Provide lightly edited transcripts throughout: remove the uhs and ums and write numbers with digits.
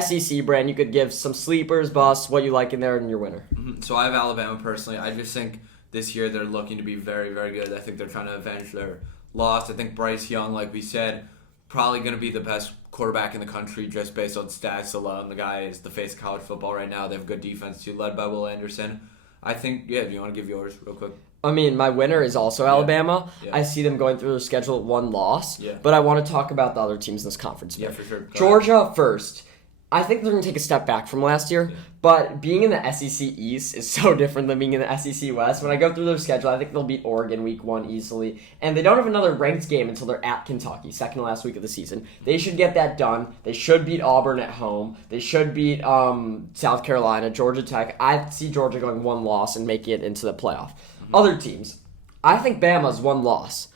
SEC brand, you could give some sleepers, busts, what you like in there, and your winner. So I have Alabama personally. I just think this year they're looking to be very, very good. I think they're trying to avenge their loss. I think Bryce Young, like we said, probably going to be the best quarterback in the country just based on stats alone. The guy is the face of college football right now. They have good defense too, led by Will Anderson. I think, do you want to give yours real quick? I mean, my winner is also Alabama. Yeah. I see them going through their schedule at 1 loss. Yeah. But I want to talk about the other teams in this conference. Yeah, for sure. Georgia first. I think they're going to take a step back from last year. Yeah. But being in the SEC East is so different than being in the SEC West. When I go through their schedule, I think they'll beat Oregon week 1 easily. And they don't have another ranked game until they're at Kentucky, second to last week of the season. They should get that done. They should beat Auburn at home. They should beat South Carolina, Georgia Tech. I see Georgia going 1 loss and making it into the playoff. Mm-hmm. Other teams. I think Bama's 1 loss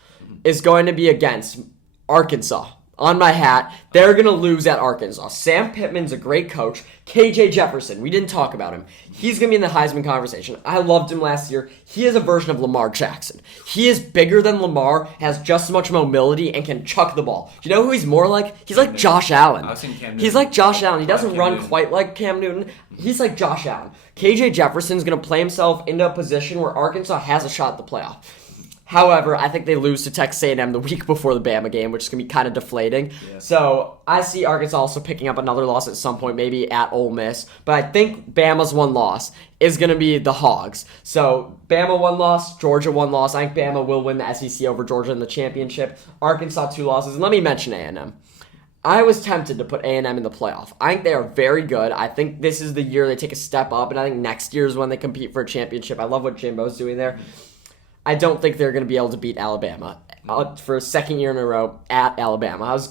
is going to be against Arkansas. On my hat, they're going to lose at Arkansas. Sam Pittman's a great coach. KJ Jefferson, we didn't talk about him. He's going to be in the Heisman conversation. I loved him last year. He is a version of Lamar Jackson. He is bigger than Lamar, has just as much mobility, and can chuck the ball. You know who he's more like? He's like Josh Allen. He's like Josh Allen. He doesn't run quite like Cam Newton. He's like Josh Allen. KJ Jefferson's going to play himself into a position where Arkansas has a shot at the playoff. However, I think they lose to Texas A&M the week before the Bama game, which is going to be kind of deflating. Yeah. So I see Arkansas also picking up another loss at some point, maybe at Ole Miss. But I think Bama's 1 loss is going to be the Hogs. So Bama 1 loss, Georgia 1 loss. I think Bama will win the SEC over Georgia in the championship. Arkansas 2 losses. And let me mention A&M. I was tempted to put A&M in the playoff. I think they are very good. I think this is the year they take a step up, and I think next year is when they compete for a championship. I love what Jimbo's doing there. I don't think they're going to be able to beat Alabama for a second year in a row at Alabama. I was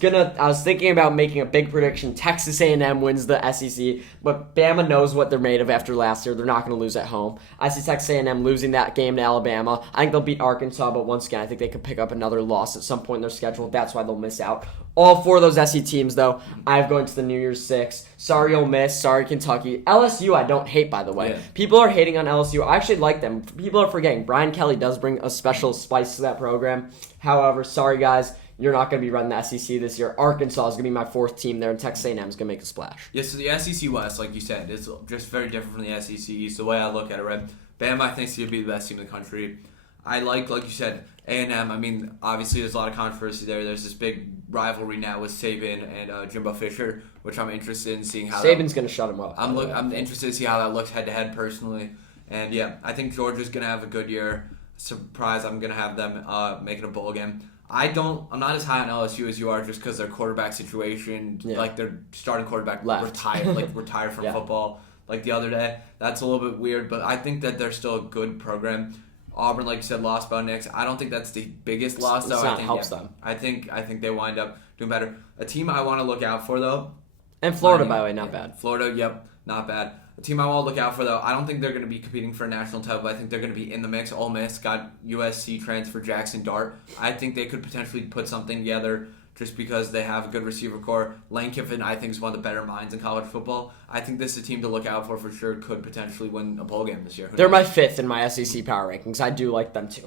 thinking about making a big prediction. Texas A&M wins the SEC, but Bama knows what they're made of after last year. They're not going to lose at home. I see Texas A&M losing that game to Alabama. I think they'll beat Arkansas, but once again, I think they could pick up another loss at some point in their schedule. That's why they'll miss out. All 4 of those SEC teams, though, I have going to the New Year's Six. Sorry, Ole Miss. Sorry, Kentucky. LSU, I don't hate, by the way. Yeah. People are hating on LSU. I actually like them. People are forgetting. Brian Kelly does bring a special spice to that program. However, sorry, guys. You're not going to be running the SEC this year. Arkansas is going to be my 4th team there, and Texas A&M is going to make a splash. Yeah, so the SEC West, like you said, is just very different from the SEC East. The way I look at it, right? Bama, I think, is going to be the best team in the country. I like you said, A&M. I mean, obviously there's a lot of controversy there. There's this big rivalry now with Saban and Jimbo Fisher, which I'm interested in seeing how Saban's going to shut him up. I'm interested to see how that looks head-to-head personally. And, yeah, I think Georgia's going to have a good year. Surprise, I'm going to have them making a bowl game. I'm not as high on LSU as you are just because their quarterback situation, like their starting quarterback retired from football like the other day. That's a little bit weird, but I think that they're still a good program. Auburn, like you said, lost by Knicks. I don't think that's the biggest loss, though. I think helps them. I think they wind up doing better. A team I want to look out for, though. And Florida, by the way, not bad. Florida, yep, not bad. A team I want to look out for, though, I don't think they're going to be competing for a national title, but I think they're going to be in the mix. Ole Miss got USC transfer Jackson Dart. I think they could potentially put something together just because they have a good receiver core. Lane Kiffin, I think, is one of the better minds in college football. I think this is a team to look out for sure. Could potentially win a bowl game this year. They're my 5th in my SEC power rankings. I do like them, too.